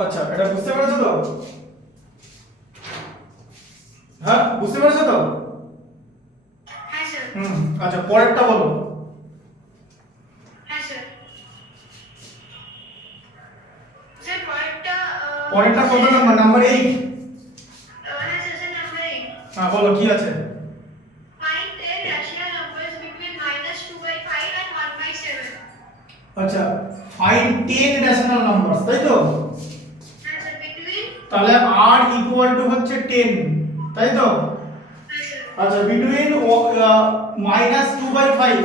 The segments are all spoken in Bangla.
আচ্ছা, এটা বুঝতে পেরেছো তো? হ্যাঁ, বুঝতে পেরেছো তো? হ্যাঁ স্যার। আচ্ছা, পরেরটা বলো। হ্যাঁ স্যার। স্যার পরেরটা পরেরটা কত নাম্বার? নাম্বার 8। হ্যাঁ স্যার, স্যার নাম্বার 8। হ্যাঁ, বলো কি আছে? Find 10 rational numbers between -2/5 and 1/7. আচ্ছা, ফাইন্ড 10 রেশনাল নাম্বারস, তাই তো? হ্যাঁ স্যার, between। তাহলে r ইকুয়াল টু হচ্ছে 10, তাই তো? হ্যাঁ স্যার। আচ্ছা, বিটুইন -2/5,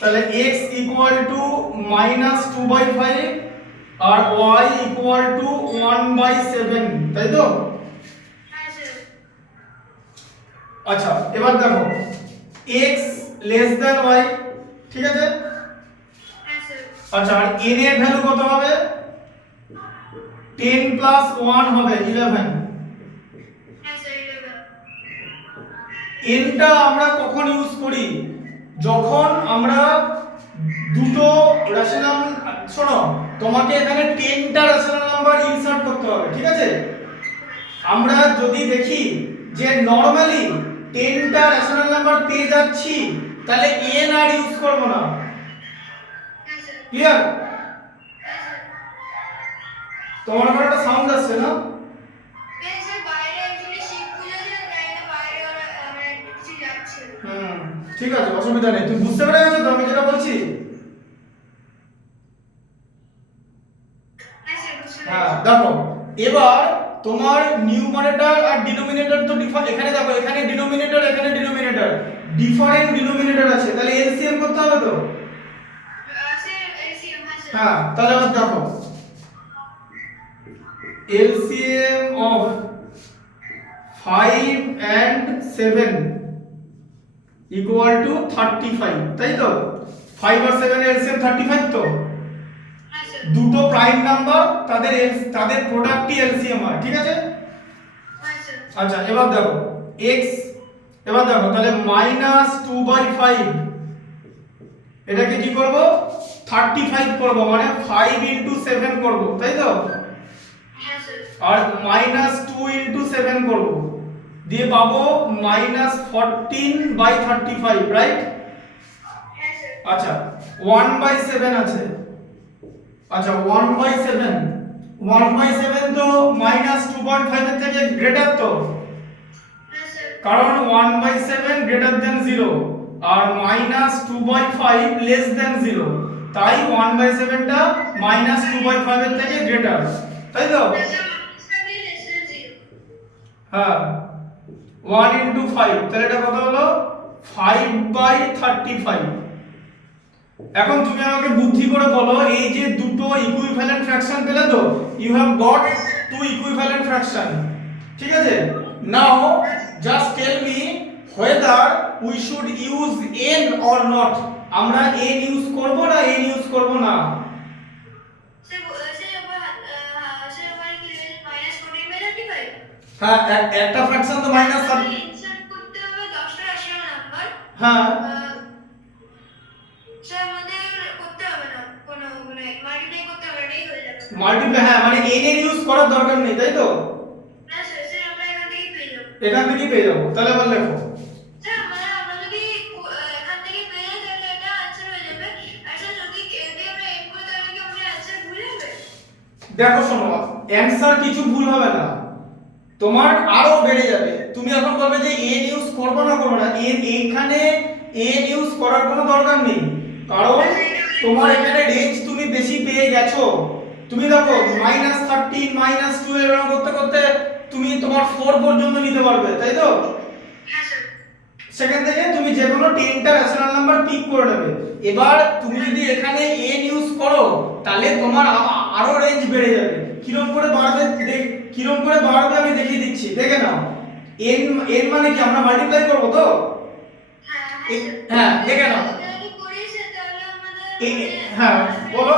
তাহলে x ইকুয়াল টু -2/5 আর y ইকুয়াল টু 1/7, তাই তো? হ্যাঁ স্যার। আচ্ছা, এবার দেখো x লেস দ্যান y, ঠিক আছে? হ্যাঁ স্যার। আচ্ছা, আর n এর ভ্যালু কত হবে? 10 প্লাস 1 হবে 11। হ্যাঁ স্যার, 11। n টা আমরা কখন ইউজ করি? যখন আমরা দুটো রেশনাল, শোনো, তোমাকে এখানে 10 টা রেশনাল নাম্বার ইনসার্ট করতে হবে, ঠিক আছে? আমরা যদি দেখি যে নরমালি 10 টা রেশনাল নাম্বার পেয়ে যাচ্ছি, তাহলে n আর ইউজ করব না। হ্যাঁ স্যার। ক্লিয়ার? হ্যাঁ স্যার। তোমার ওখানে একটা সাউন্ড আসছে না? হ্যাঁ স্যার, বাইরে অ্যাকচুয়ালি শিপ খুলেছে, তাই না বাইরে ওরা মানে কিছু যাচ্ছে। ঠিক আছে, অসুবিধা নেই। তুমি বুঝতে পেরে গেছো তো আমি যেটা বলছি? হ্যাঁ স্যার, বুঝতে হ্যাঁ, পেরেছি। দেখো এবার তোমার নিউমারেটর আর ডিনোমিনেটর তো এখানে দেখো, এখানে ডিনোমিনেটর, এখানে ডিনোমিনেটর, ডিফারেন্ট ডিনোমিনেটর আছে, তাহলে এলসিএম করতে হবে তো? Sir LCM. হ্যাঁ স্যার। হ্যাঁ, তাহলে এবার দেখো LCM of 5 and 7 equal to 35, তাই তো? 5 আর 7 এর এলসিএম 35 তো? হ্যাঁ স্যার। দুটো প্রাইম নাম্বার, তাদের প্রোডাক্টই এলসিএম হয়, ঠিক আছে? হ্যাঁ স্যার। আচ্ছা, এবার দেখো x, এবার দেখো তাহলে -2/5, এটাকে কি করব? 35 করব, মানে 5 ইনটু 7 করব, তাই তো? হ্যাঁ স্যার। আর -2 ইনটু 7 করব, দিয়ে পাবো -14/35, রাইট? হ্যাঁ স্যার। আচ্ছা, 1/7 আছে। আচ্ছা, 1/7 তো -2.5 এর থেকে গ্রেটার তো? হ্যাঁ স্যার। কারণ 1/7 গ্রেটার দ্যান 0 আর -2/5 লেস দ্যান 0, তাই 1/7 টা -2/5 এর থেকে গ্রেটার, তাই তো? হ্যাঁ, 1 ইনটু 5, তাহলে এটা কত হলো? 5/35। এখন তুমি আমাকে বুদ্ধি করে বলো, এই যে দুটো ইকুইভ্যালেন্ট ফ্র্যাকশন পেলে তো? You have got two equivalent fraction, ঠিক আছে? Now just tell me whether we should use n or not. আমরা n ইউজ করব না n ইউজ করব না? হ্যাঁ, একটা ফ্র্যাকশন তো মাইনাস হবে। হ্যাঁ, মাল্টিপ্লাই, হ্যাঁ, মানে n এর ইউজ করার দরকার নেই, তাই তো? এখান থেকেই পেয়ে যাবো, তাহলে আবার লেখো। দেখো শোনো, অ্যানসার কিছু ভুল হবে না, তোমার আরো বেড়ে যাবে। তুমি এখন বলবে যে n ইউজ করব না করব না, এখানে n ইউজ করার কোনো দরকার নেই, কারণ তোমার এখানে রেঞ্জ তুমি বেশি পেয়ে গেছো। তুমি দেখো -13 -12 এরকম করতে করতে তুমি তোমার 4 পর্যন্ত নিতে পারবে, তাই তো? সেখান থেকে তুমি যে কোনো 10 টা রেশনাল নাম্বার পিক করে নেবে। এবার তুমি যদি এখানে n ইউজ করো, তাহলে তোমার আরো রেঞ্জ বেড়ে যাবে। কিরকম করে বাড়বে কিরকম করে বাড়বে আমি দেখিয়ে দিচ্ছি, দেখে নাও। n মানে কি, আমরা মাল্টিপ্লাই করব তো? হ্যাঁ, দেখে নাও। হ্যাঁ, বলো।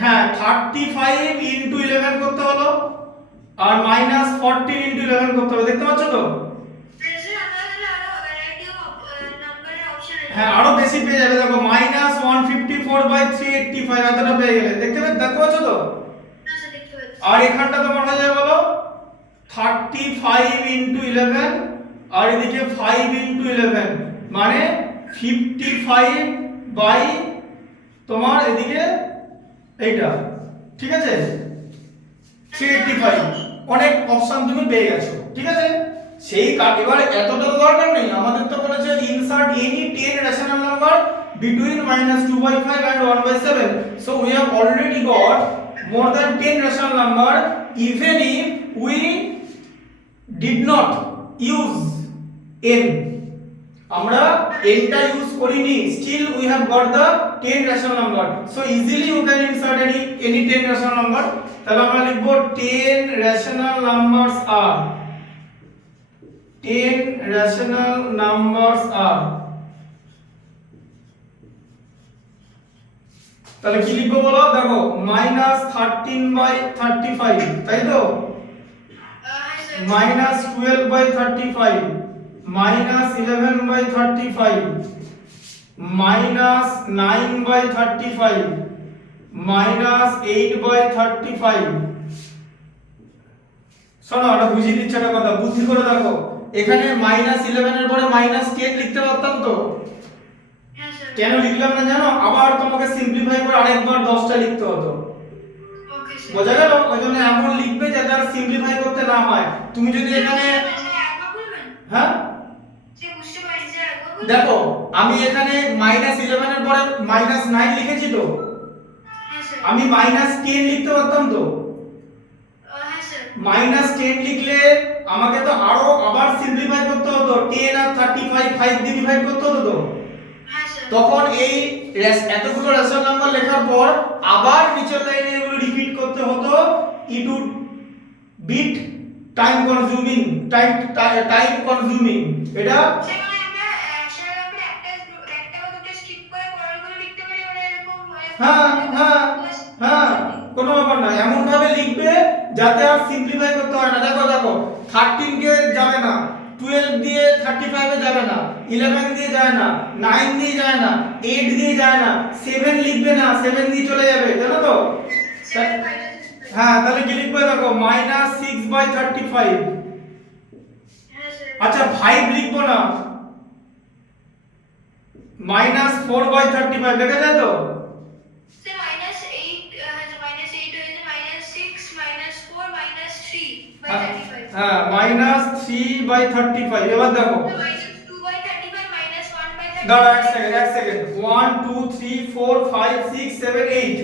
হ্যাঁ, 35 ইনটু 11 করতে হলো, আর -14 ইনটু 11 করতে হবে, দেখতে পাচ্ছ তো? হ্যাঁ, আরো বেশি পেয়ে যাবে। দেখো -154 4/385 এতটা পেয়ে গেলে দেখতে পাচ্ছ তো? হ্যাঁ স্যার দেখতে পাচ্ছি। আর এখানটা তোমার হয়ে যাবে বলো 35 ইনটু 11 আর এদিকে 5 ইনটু 11 মানে 55 বাই তোমার এদিকে এইটা, ঠিক আছে? 385 অনেক অপশন তুমি পেয়ে গেছো, ঠিক আছে? সেই এবার এতটা তো দরকার নেই, আমাদের তো বলেছে insert any 10 rational number between -2/5 and 1/7, so we have already got more than 10 rational number even if we did not use n, আমরা n টা ইউজ করিনি, still we have got the 10 rational number, so easily you can insert any 10 rational number. তাহলে আমরা লিখব 10 rational numbers are 10 rational numbers are, তাহলে কি লিখবো বলো? দেখো -13/35 তাই তো, হ্যাঁ স্যার। -12/35 -11/35 -9/35 -8/35। শোনো এটা বুঝিয়ে দিচ্ছি একটা কথা, বুদ্ধি করে দেখো, এখানে -11 এর পরে -10 লিখতে পারতাম তো, হ্যাঁ স্যার। কেন লিখলাম না জানো? আবার তোমাকে সিম্পলিফাই করে আরেকবার 10টা লিখতে হতো, ওকে স্যার। বোঝা গেল? ওই জন্য এমন লিখবে যাতে আর সিম্পলিফাই করতে না হয়। তুমি যদি এখানে হ্যাঁ সে বুঝতে পারি স্যার, একবার বলবেন? দেখো আমি এখানে -11 এর পরে -9 লিখেছি তো, হ্যাঁ স্যার। আমি -10 লিখতে পারতাম তো, হ্যাঁ স্যার। -10 লিখলে আমাকে তো আরো আবার সিম্পলিফাই করতে হতো, 10 আর 35 5 দিয়ে ডিভাইড করতে হতো তো, হ্যাঁ স্যার। তখন এই এতগুলো রেশনাল নাম্বার লেখার পর আবার নিচের লাইনে এগুলো রিপিট করতে হতো, it would be time consuming, time consuming এটা। স্যার মানে আমরা স্যার আমরা একটা বা দুটো স্কিপ করে পরেরগুলো লিখতে পারি, মানে এরকম হ্যাঁ হ্যাঁ হ্যাঁ কোনো ব্যাপার না, এমন ভাবে লিখবে যাতে আর সিম্পলিফাই করতে হয় না। দেখো দেখো 13 কে যাবে না, 12 দিয়ে 35 এ যাবে না, 11 দিয়ে যায় না, 9 দিয়ে যায় না, 8 দিয়ে যায় না, 7 লিখবে না, 7 দিয়ে চলে যাবে, জানো তো? হ্যাঁ তাহলে কি লিখবে দেখো -6/35। হ্যাঁ স্যার। আচ্ছা 5 লিখবো না, -4/35 দেখা যায় তো? স্যার -8 হ্যাঁ স্যার -8 হয়ে যায় -6 -4 -3/35। হ্যাঁ -3/35। এবার দেখো -2/35 -1/35। দাঁড়া এক সেকেন্ড 1 2 3 4 5 6 7 8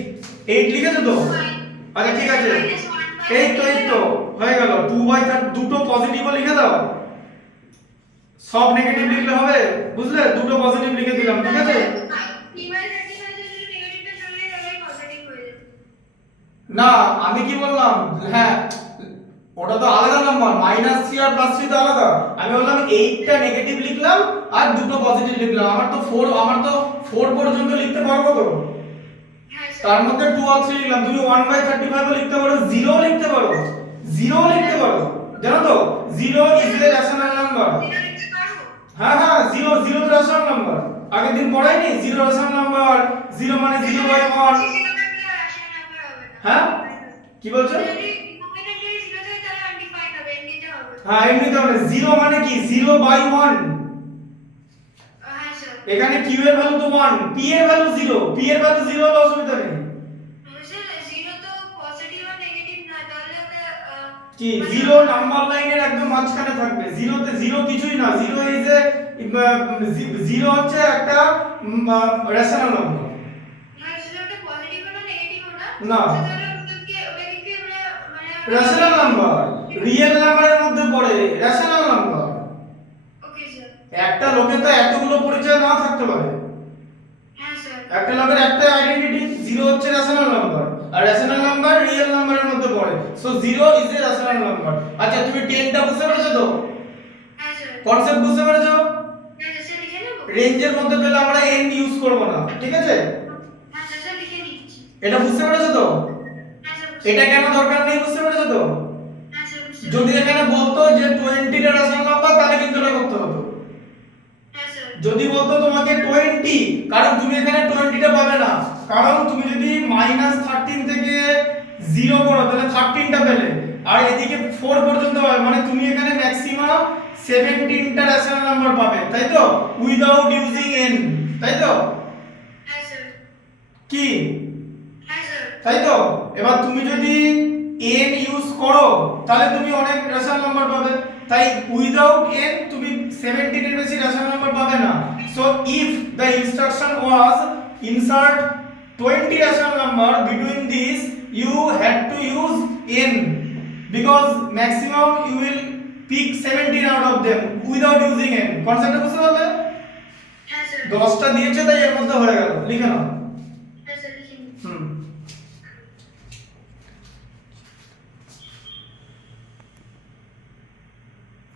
8 লিখেছো তো? আচ্ছা ঠিক আছে, এই তো হয়ে গেল। 2/30 দুটো পজিটিভও লিখে দাও, সব নেগেটিভ লিখলে হবে, বুঝলে? দুটো পজিটিভ লিখে দিলাম, ঠিক আছে? না আমি কি বললাম, হ্যাঁ ওটা তো আলাদা নাম্বার, -3 আর +3 তো আলাদা। আমি বললাম 8টা নেগেটিভ লিখলাম আর দুটো পজিটিভ লিখলাম, আমার তো 4 পর্যন্ত লিখতে পারবো তো, তার মধ্যে 2 আর 3 লিখলাম। তুমি 1/35 ও লিখতে পারো, 0 লিখতে পারো, 0 লিখতে পারো, জানো তো? 0 ইজ এ রেশনাল নাম্বার। হ্যাঁ হ্যাঁ 0 তো রেশনাল নাম্বার, আগের দিন পড়াইনি 0 রেশনাল নাম্বার, 0 মানে 0/1। হ্যাঁ কি বলছো? হ্যাঁ এমনিতে হবে, 0 মানে কি 0/1, এখানে q এর ভ্যালু তো 1, p এর ভ্যালু 0, p এর ভ্যালু 0 হলে অসুবিধা নেই। কি 0 নাম্বার লাইনের একদম মাঝখানে থাকবে, 0 তে 0 কিছুই না, 0 ইজ এ 0 হচ্ছে একটা রেশনাল নাম্বার। না রেশনাল নাম্বার রিয়েল নাম্বারের মধ্যে পড়ে, রেশনাল নাম্বার। একটা লোকের তো এতগুলো পরিচয় না থাকতে পারে, একটা লোকের একটা আইডেন্টিটি, 0 হচ্ছে রেশনাল নাম্বার আর রেশনাল নাম্বার রিয়েল নাম্বারের মধ্যে পড়ে, so 0 is a rational number. আচ্ছা তুমি 10টা বুঝতে পেরেছো তো? কনসেপ্ট বুঝতে পেরেছো? রেঞ্জের মধ্যে পেলে আমরা n ইউজ করব না, ঠিক আছে? এটা বুঝতে পেরেছো তো? এটা কেন দরকার নেই বুঝতে পেরেছো তো? যদি এখানে বলতো যে 20 টা রেশনাল নাম্বার তাহলে কিন্তু এটা করতে হতো। যদি বলতো তোমাকে 20, কারণ তুমি এখানে 20টা পাবে না, কারণ তুমি যদি -13 থেকে 0 করো তাহলে 13টা পেলে, আর এদিকে 4 পর্যন্ত পাবে, মানে তুমি এখানে ম্যাক্সিমাম 17টা রেশনাল নাম্বার পাবে, তাই তো, উইদাউট ইউজিং n, তাই তো? হ্যাঁ স্যার। কি হ্যাঁ স্যার। তাই তো? এবার তুমি যদি n ইউজ করো তাহলে তুমি অনেক রেশনাল নাম্বার পাবে, তাই উইদাউট n তুমি 17 এর বেশি রেশনাল নাম্বার পাবে না। So if the instruction was insert 20 rational number between this, you had to use n because maximum you will pick 17 out of them without using n। কনসেপ্টটা বুঝতে পারলে? হ্যাঁ স্যার। 10টা দিয়েছে তাই এর মধ্যে হয়ে গেল, লিখে নাও।